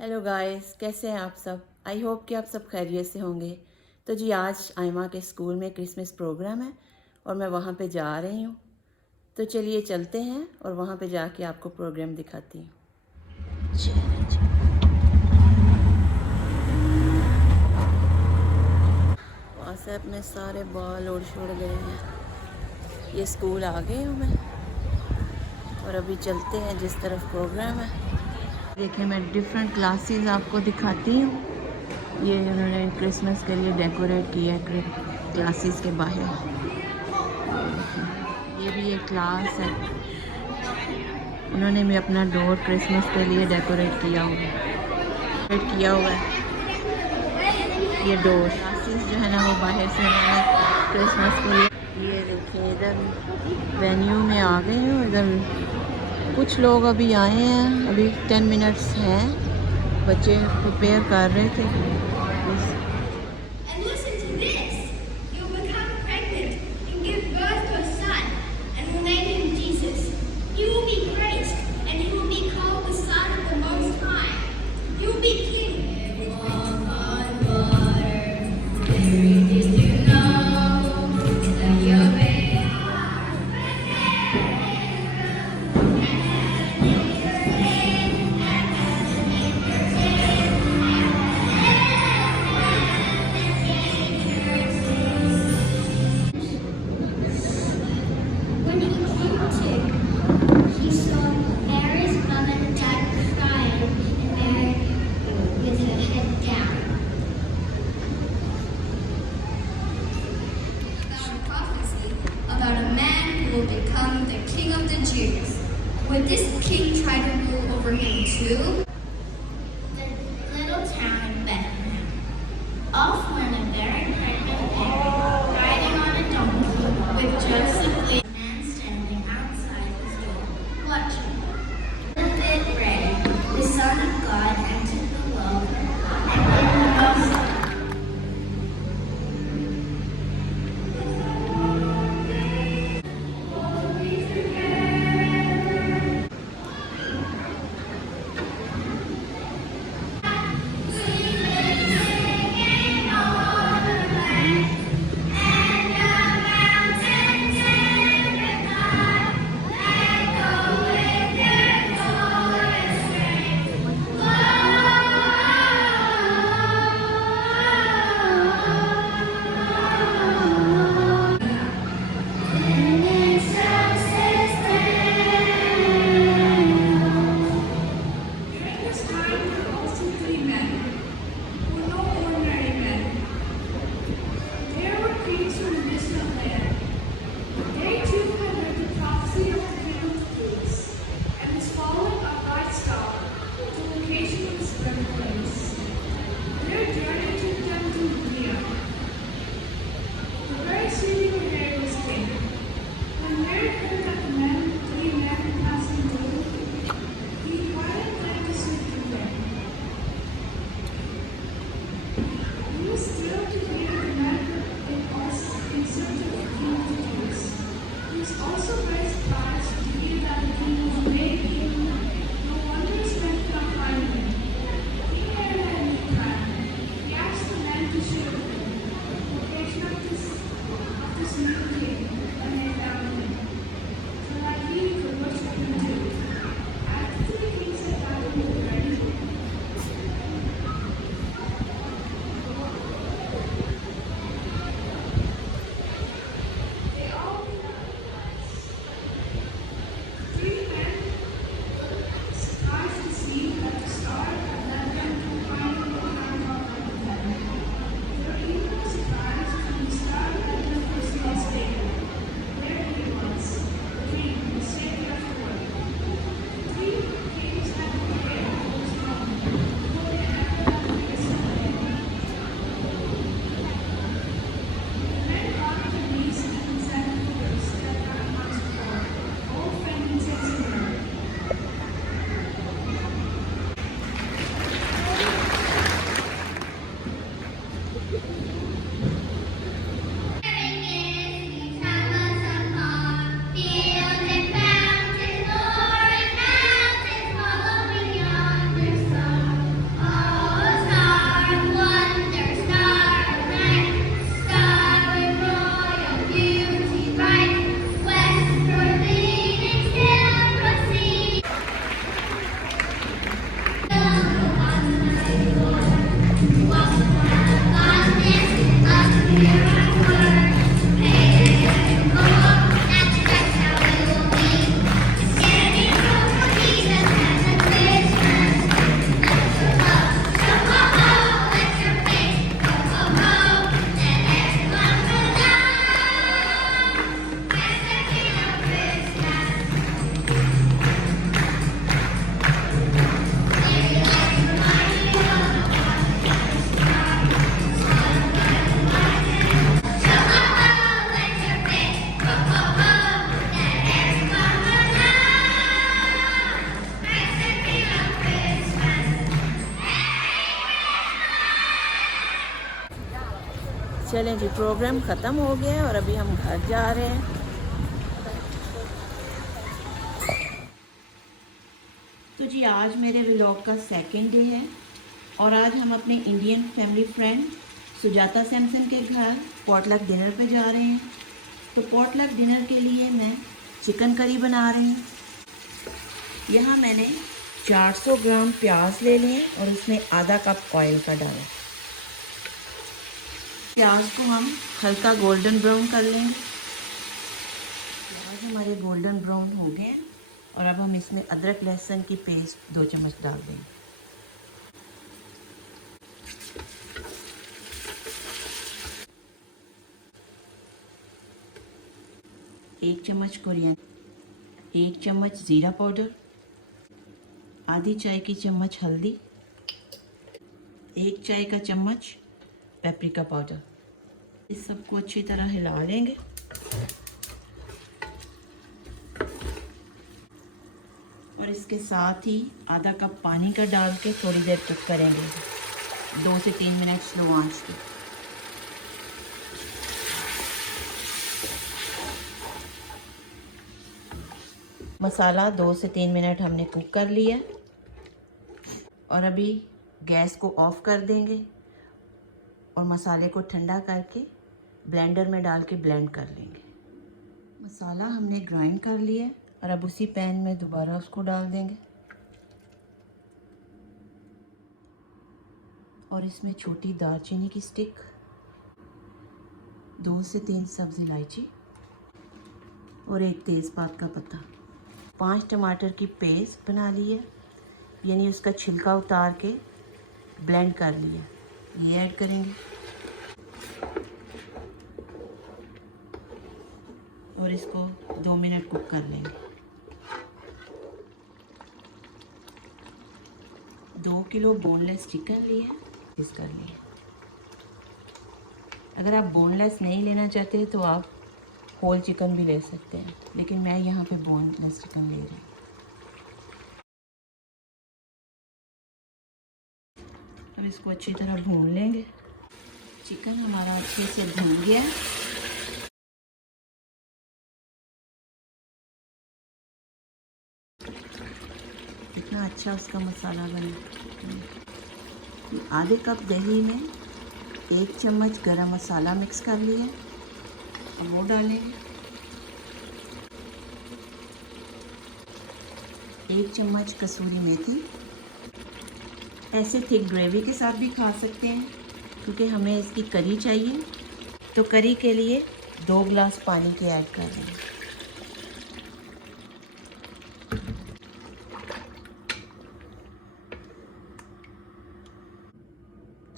Hello guys, कैसे हैं आप सब। आई होप कि आप सब खैरियत से होंगे। तो जी आज आयमा के स्कूल में क्रिसमस प्रोग्राम है और मैं वहाँ पे जा रही हूँ। तो चलिए चलते हैं और वहाँ पे जाके आपको प्रोग्राम दिखाती हूँ। वहाँ से अपने सारे बाल उड़ छुड़ गए हैं। ये स्कूल आ गई हूँ मैं और अभी चलते हैं जिस तरफ प्रोग्राम है। देखिए मैं डिफरेंट क्लासेस आपको दिखाती हूँ। ये उन्होंने क्रिसमस के लिए डेकोरेट किया है क्लासेस के बाहर। ये भी एक क्लास है, उन्होंने भी अपना डोर क्रिसमस के लिए डेकोरेट किया हुआ है। ये डोर क्लासेस जो है ना वो बाहर से उन्होंने क्रिसमस के लिए। ये देखिए इधर वेन्यू में आ गई हूँ। इधर कुछ लोग अभी आए हैं, अभी 10 मिनट्स हैं। बच्चे प्रिपेयर कर रहे थे। Become the king of the Jews. Would this king try to rule over him too? The little town of Bethlehem. Off went a very pregnant woman, riding on a donkey, with Joseph leading, a man standing outside his door, watching. A little bit ready, the Son of God entered the world, and didn't know so. चलें जी, programme ख़त्म हो गया है और अभी हम घर जा रहे हैं। तो जी आज मेरे व्लॉग का सेकंड डे है और आज हम अपने Indian family friend Sujata Samson के घर पॉटलक डिनर पे जा रहे हैं। तो पॉटलक डिनर के लिए मैं चिकन करी बना रही हूँ। यहाँ मैंने 400 ग्राम प्याज ले लिए और उसमें आधा कप ऑयल का डाला। प्याज को हम हल्का गोल्डन ब्राउन कर लेंगे। प्याज हमारे गोल्डन ब्राउन हो गए हैं और अब हम इसमें अदरक लहसुन की पेस्ट 2 चम्मच डाल देंगे। एक चम्मच कोरिएंडर, 1 चम्मच ज़ीरा पाउडर, आधी चाय की चम्मच हल्दी, 1 चाय का चम्मच पेपरिका पाउडर। इस सबको अच्छी तरह हिला लेंगे। और इसके साथ ही आधा कप पानी का डाल के थोड़ी देर कुक करेंगे, 2 से 3 मिनट स्लो आंच पे। मसाला 2 से 3 मिनट हमने कुक कर लिया और अभी गैस को ऑफ कर देंगे और मसाले को ठंडा करके ब्लेंडर में डाल के ब्लेंड कर लेंगे। मसाला हमने ग्राइंड कर लिया है और अब उसी पैन में दोबारा उसको डाल देंगे और इसमें छोटी दालचीनी की स्टिक, 2 से 3 सब्ज़ इलायची और 1 तेज़पात का पत्ता, 5 टमाटर की पेस्ट बना ली है, यानी उसका छिलका उतार के ब्लेंड कर लिया, ये ऐड करेंगे और इसको 2 मिनट कुक कर लेंगे। 2 किलो बोनलेस चिकन लिया, पीस कर लिया। अगर आप बोनलेस नहीं लेना चाहते तो आप होल चिकन भी ले सकते हैं, लेकिन मैं यहाँ पे बोनलेस चिकन ले रही हूँ। अब इसको अच्छी तरह भून लेंगे। चिकन हमारा अच्छे से भून गया है। इतना अच्छा उसका मसाला बना। आधे कप दही में 1 चम्मच गरम मसाला मिक्स कर लिया, अब वो डालेंगे। 1 चम्मच कसूरी मेथी। ऐसे थिक ग्रेवी के साथ भी खा सकते हैं क्योंकि हमें इसकी करी चाहिए, तो करी के लिए 2 गिलास पानी के ऐड कर देंगे।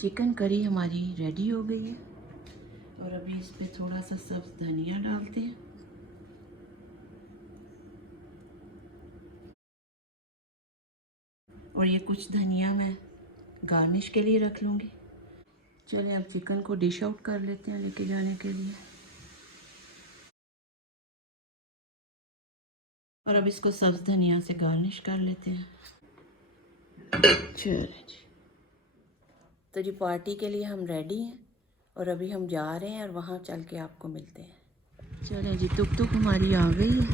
चिकन करी हमारी रेडी हो गई है और अभी इस पे थोड़ा सा सब्ज़ धनिया डालते हैं। और ये कुछ धनिया मैं गार्निश के लिए रख लूँगी। चलिए अब चिकन को डिश आउट कर लेते हैं लेके जाने के लिए। और अब इसको सब्ज़ धनिया से गार्निश कर लेते हैं। चलिए जी, तो जी पार्टी के लिए हम रेडी हैं और अभी हम जा रहे हैं और वहाँ चल के आपको मिलते हैं। चलें जी, तुक तुक हमारी आ गई है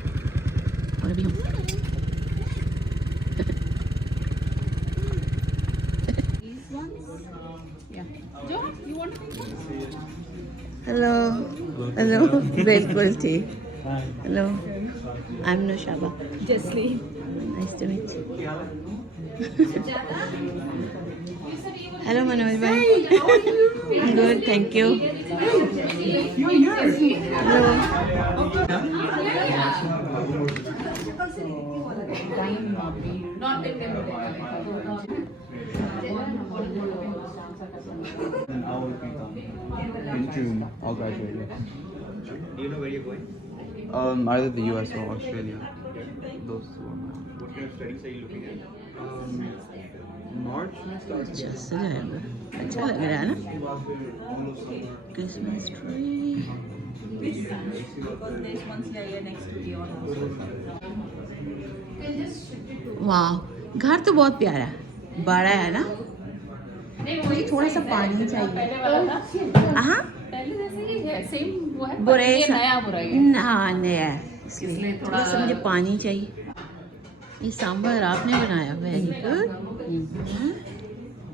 और अभी हम हेलो हेलो, बिल्कुल ठीक। Hello, I am Naushaba. जसली, nice to meet you. Hello Manoj भाई, good, thank you. And I will be done in June. I'll graduate. Yeah. Do you know where you're going? Either the US or Australia. Those two. What kind of studies are you looking at? March next year. अच्छा सजाएगा, अच्छा लग रहा है ना। Christmas tree. वाह, घर तो बहुत प्यारा है, बड़ा है ना। मुझे थोड़ा सा पानी चाहिए। हाँ, है, सेम वो है, पर बुरे ये नया बुराई है। हाँ नया है, इसलिए इसलिए थोड़ा- थोड़ा सा मुझे पानी चाहिए। ये सांभर आपने बनाया, very good.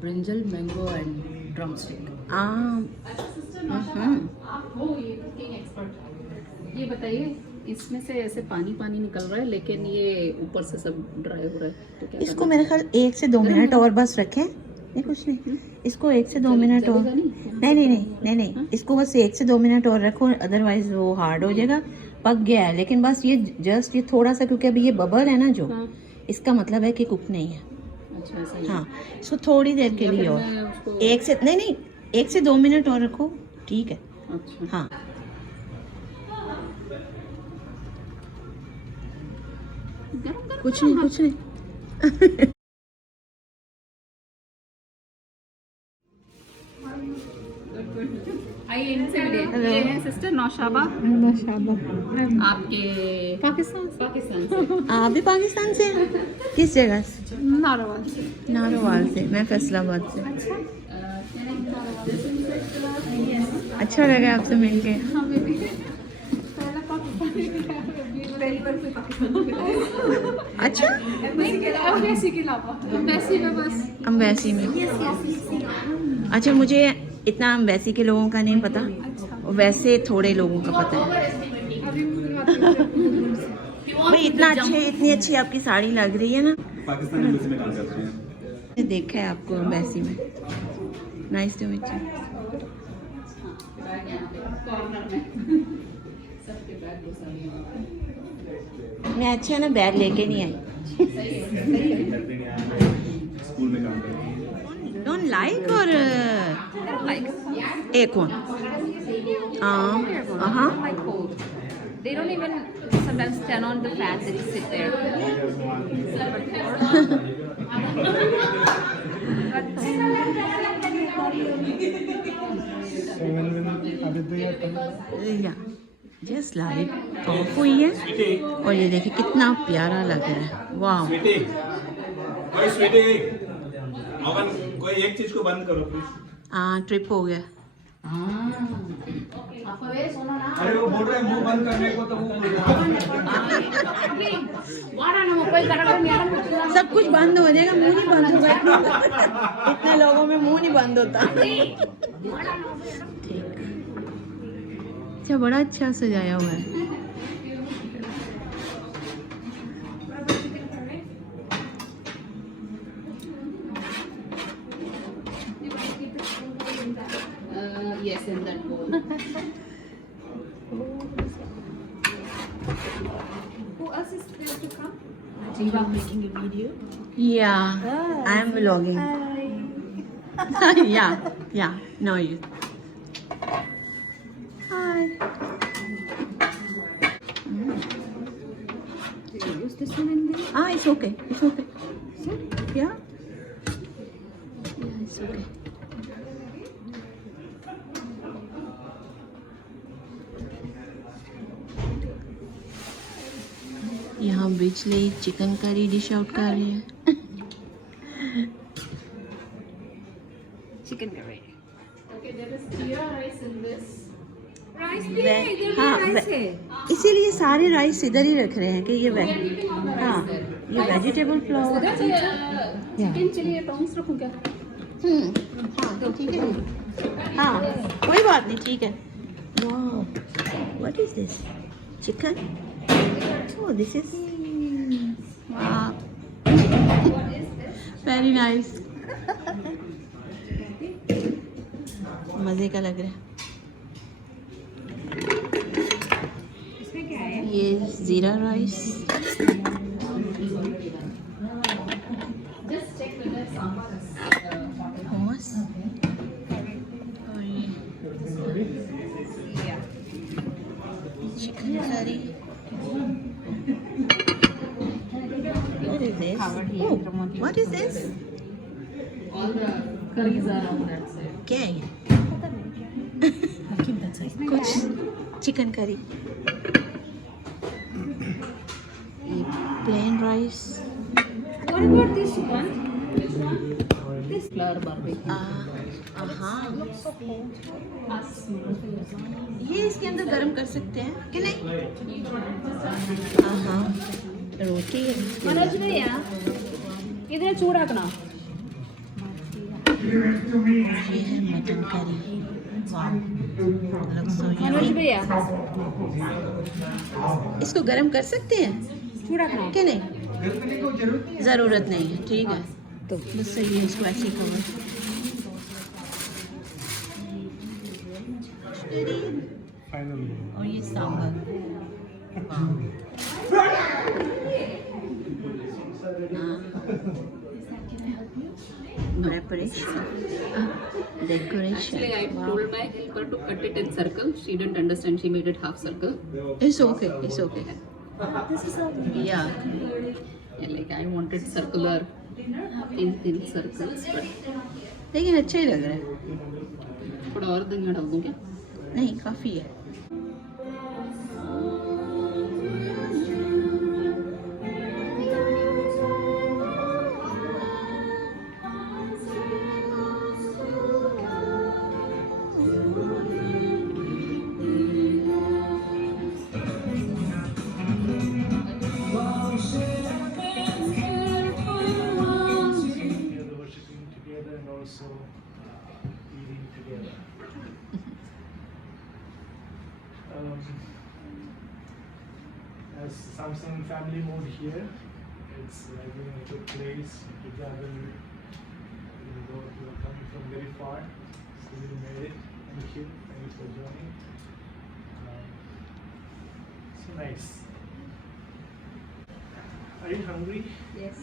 Brinjal, mango and drum stick. आपको ये कुकिंग एक्सपर्ट, ये बताइए इसमें से ऐसे पानी पानी निकल रहा है, लेकिन ये ऊपर से सब ड्राई हो रहा है, तो क्या इसको करना मेरे ख्याल 1 से 2 मिनट और बस रखें। नहीं कुछ नहीं, इसको 1 से 2 मिनट और, जलेगा नहीं? नहीं, इसको बस 1 से 2 मिनट और रखो, अदरवाइज वो हार्ड हो जाएगा। पक गया है, लेकिन बस ये जस्ट ये थोड़ा सा, क्योंकि अभी ये बबल है ना जो, हाँ। इसका मतलब है कि कुक नहीं है। अच्छा ऐसा ही है। हाँ, इसको थोड़ी देर के या लिए फिर और मैं उसको- 1 से नहीं 1 से 2 मिनट और रखो, ठीक है। अच्छा हाँ गरम कुछ नहीं आइए इनसे मिलिए। ये है सिस्टर नौशाबा, आपके पाकिस्तान पाकिस्तान से। आप भी पाकिस्तान से हैं? किस जगह से? नारोवाल से। नारोवाल से, मैं फैसलाबाद से। अच्छा लगा आपसे मिलके। अच्छा, अम्बेसी के अलावा अम्बेसी में बस अम्बेसी में। अच्छा, मुझे इतना अम्बेसी के लोगों का नहीं पता, वैसे थोड़े लोगों का पता है। भाई इतनी अच्छी आपकी साड़ी लग रही है ना। पाकिस्तानी एम्बेसी में काम करते हैं। मैंने देखा है आपको अम्बेसी में। Nice to meet you. Corner में सबके बैग को सारी मैं अच्छा ना बैग लेके नहीं आई। स्कूल में काम करते हैं। डोंट लाइक और एक वन। हाँ They don't even sometimes stand on the fan, they just sit there. या जस्ट लाइक ऑफ हुई है, और ये देखिए कितना प्यारा लग रहा है। वाह, अवन कोई एक चीज को बंद करो प्लीज। हाँ ट्रिप हो गया। अरे वो बोल रहा है मुंह बंद करने को, तो वो सब कुछ बंद हो जाएगा, मुंह नहीं बंद होगा। इतने लोगों में मुंह नहीं बंद होता। ठीक, अच्छा बड़ा अच्छा सजाया हुआ है। Yes, in that bowl. Who else is there to come? Jiva making a video. Yeah, I am vlogging. yeah, no you. Hi. Use this one in there. It's okay. Yeah, it's okay. यहाँ बिचले chicken curry dish out कर रहे हैं। Chicken curry. Okay, there is jeera rice in this. Rice हाँ, इसीलिए सारे rice इधर ही रख रहे हैं कि ये हाँ ये vegetable flower. Chicken chilli tongs रखूं क्या? हाँ तो ठीक है। हाँ कोई बात नहीं, ठीक है। वाह, what is this? Chicken? Oh, this is wow. Very nice. मजे का लग रहा है। इसमें क्या है? ये जीरा राइस, hummus और ये chicken curry. What is this? Oh, what is this? All the curries are on that side. क्या है ये? कुछ चिकन करी, ये plain rice, What about this one? This flour barbecue. हाँ, ये इसके अंदर गर्म कर सकते हैं कि नहीं? हाँ, रोटी है इसके अंदर। भैया इधर चूड़ाकना ये है मटन करी। वाह, looks so yummy। भैया इसको गर्म कर सकते हैं चूड़ाकना कि नहीं? ज़रूरत नहीं है, ठीक है, तो बस सही है, इसको ऐसे ही कवर। और ये sambar. Preparation, decoration. Actually, I told my helper to cut it in circle. She didn't understand. She made it half circle. It's okay, it's okay. Yeah. And like I wanted circular, thin circles, but लेकिन अच्छा ही लग रहा है। थोड़ा और धनिया डाल दूँ क्या? नहीं, काफ़ी है। Worshiping together and also eating together. As Samsung family mood here, it's like a good place to gather. Though you are coming from very far, so you made it. Thank you. Thank you for joining. So nice. Are you hungry? Yes.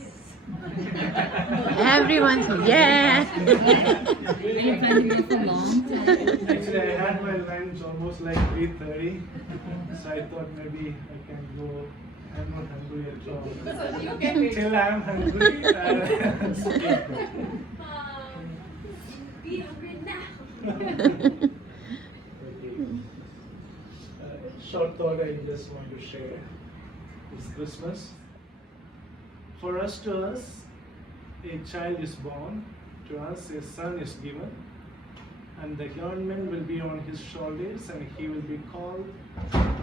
Everyone's yeah. You're planning here for long. Actually, I had my lunch almost like 3:30, so I thought maybe I can go. I'm not hungry at all. Till I'm hungry, Be hungry now. Short thought I just want to share. It's Christmas. For us, a child is born. To us, a son is given. And the government will be on his shoulders, and he will be called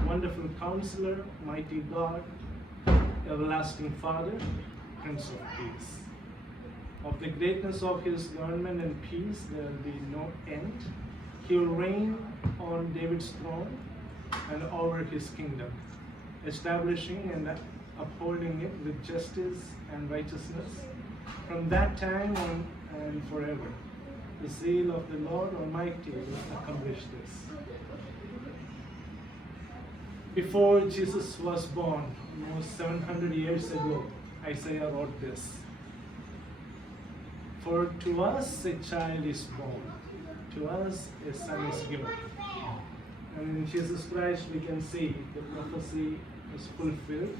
Wonderful Counselor, Mighty God, Everlasting Father, Prince of Peace. Of the greatness of his government and peace, there will be no end. He will reign on David's throne and over his kingdom, establishing and upholding it with justice and righteousness from that time on and forever. The zeal of the Lord Almighty will accomplish this. Before Jesus was born, almost 700 years ago, Isaiah wrote this. For to us a child is born, to us a son is given. And in Jesus Christ we can see the prophecy is fulfilled.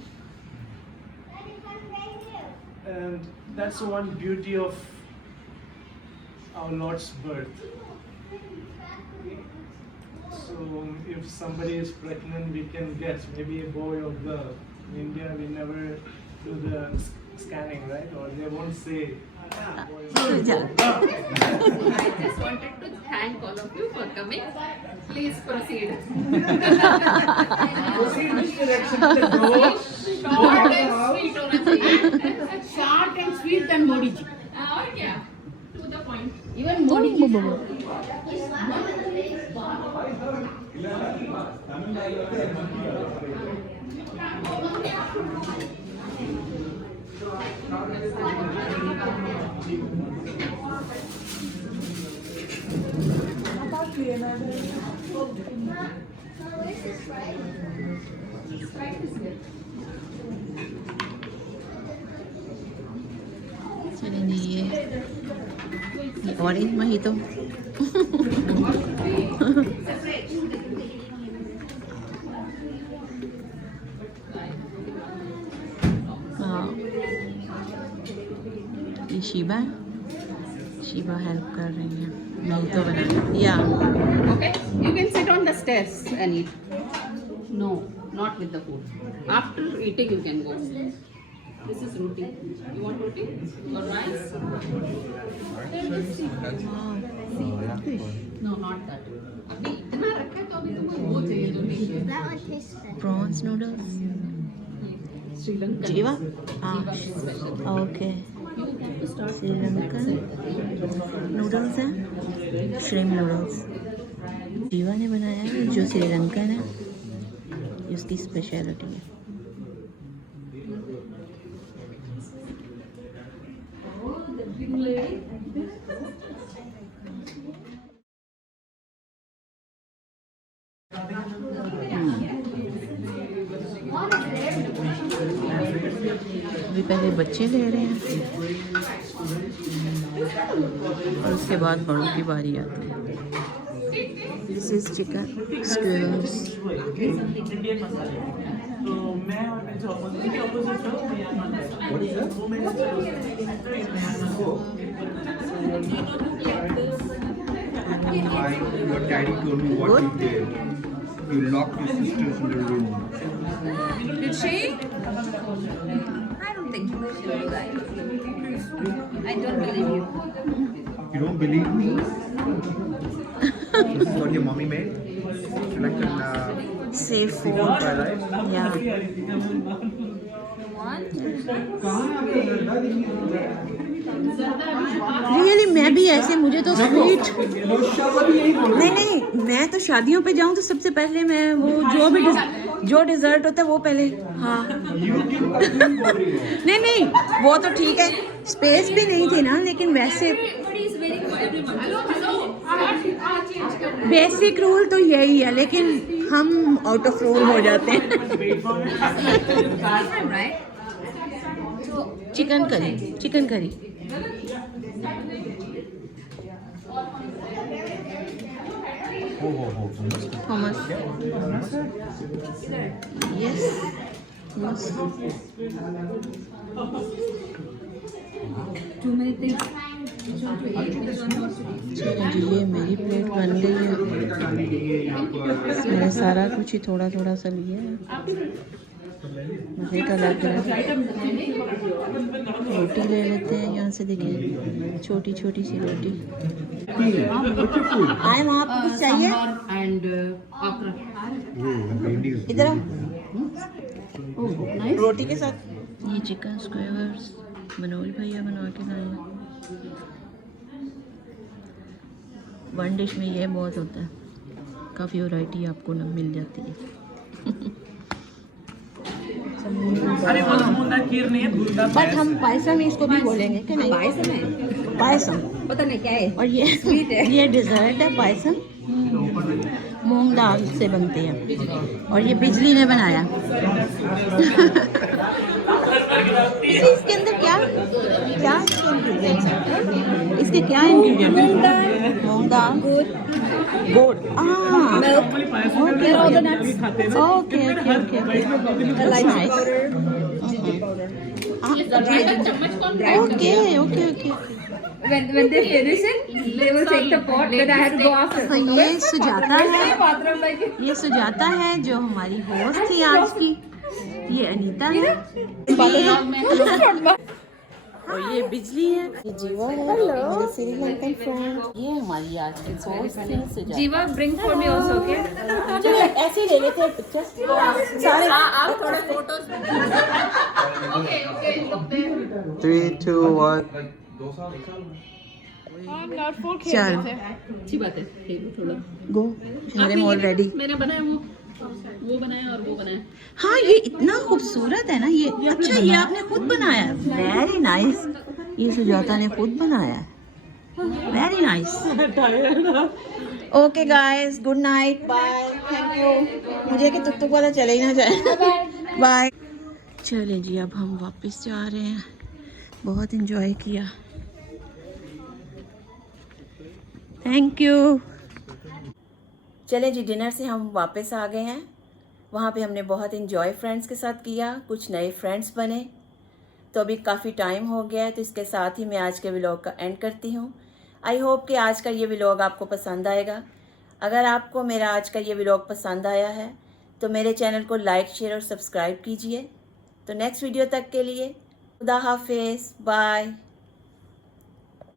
And that's one beauty of our Lord's birth. So if somebody is pregnant, we can guess maybe a boy or girl. In India, we never do the scanning, right? Or they won't say. I just wanted to thank all of you for coming. Please proceed. Proceed which direction to go? Short and sweet होना चाहिए. Short and sweet than Modi ji. और क्या? To the point. Even Modi ji. चलिए ये orange mojito. ये Sheeba help कर रही है मोहितो बनाने। या Okay, you can sit on the stairs and eat. No, not with the food. After eating, you can go. This is roti. You want roti or rice? वाह, no not that. अभी इतना रखा है तो अभी तुमको वो चाहिए जो नहीं है। That one tastes better. Prawns noodles Sri Lanka Jeeva हाँ Jeeva special. Okay you have to start Sri Lankan noodles हैं श्रिम्प नूडल्स जीवा ने बनाया है जो श्रीलंकन है उसकी स्पेशलिटी है। अभी पहले बच्चे ले रहे हैं और उसके बाद बड़ों की बारी आती है। This is chicken स्क्यूर्स। Your daddy told me what you did. You locked your sisters in the room. Did she? I don't think you should do that. I don't believe you. You don't believe me? This is what your mommy made? Like an Safe food right? या really मैं भी ऐसे मुझे तो sweet नहीं मैं तो शादियों पे जाऊं तो सबसे पहले मैं वो जो डिज़र्ट होता है वो पहले हाँ नहीं वो तो ठीक है स्पेस भी नहीं थी ना लेकिन वैसे बेसिक रूल तो यही है लेकिन हम आउट ऑफ रूल हो जाते हैं। Chicken curry hummus yes hummus Too many things. चलो जी ये मेरी प्लेट बन गई है मैंने सारा कुछ ही थोड़ा थोड़ा सा लिया है मज़े का लग रहा है। रोटी ले लेते हैं यहाँ से देखिए छोटी छोटी सी रोटी आए वहाँ आपको कुछ चाहिए एंड okra। इधर आओ। रोटी के साथ ये चिकन स्क्वेयर्स मनोज भैया बना के लाए हैं। वन डिश में ये बहुत होता है काफ़ी वैरायटी आपको ना मिल जाती है। बट हम पायसम इसको भी बोलेंगे कि नहीं पायसम पता नहीं क्या है। और ये डिज़र्ट है पायसम मूंग दाल से बनते हैं और ये बिजली ने बनाया। इसके अंदर क्या इसके इंग्रेडिएंट्स हैं इसके क्या इंग्रेडिएंट्स मूंग दाल गुड़ okay When they finish it, they will take the pot. Then I have to go after. तो ये सुजाता है जो हमारी होस्ट थी आज की ये अनीता है और ये बिजली है ये जीवा है मेरे श्रीलंकन फ्रेंड ये हमारी आज की होस्ट थी Sujata. Jiva, bring for me also, okay? चलो ऐसे ही ले लेते हैं पिक्चर सारे आप थोड़े फोटोज। Okay. 3, 2, 1. चल अच्छी बात है थोड़ा गो शहर ऑलरेडी मैंने बनाया वो बनाया और वो बनाया। हाँ ये इतना खूबसूरत है ना ये अच्छा ये आपने खुद बनाया है वेरी नाइस ये सुजाता ने खुद बनाया है very nice. Okay guys good night bye thank you मुझे कि तुक वाला चले ही ना जाए बाय। चलें जी अब हम वापस जा रहे हैं बहुत एंजॉय किया थैंक यू। चलें जी डिनर से हम वापस आ गए हैं वहाँ पे हमने बहुत एंजॉय फ्रेंड्स के साथ किया कुछ नए फ्रेंड्स बने तो अभी काफ़ी टाइम हो गया है तो इसके साथ ही मैं आज के व्लॉग का एंड करती हूँ। आई होप कि आज का ये व्लॉग आपको पसंद आएगा। अगर आपको मेरा आज का ये व्लॉग पसंद आया है तो मेरे चैनल को लाइक शेयर और सब्सक्राइब कीजिए। तो नेक्स्ट वीडियो तक के लिए खुदा हाफिज़ बाय।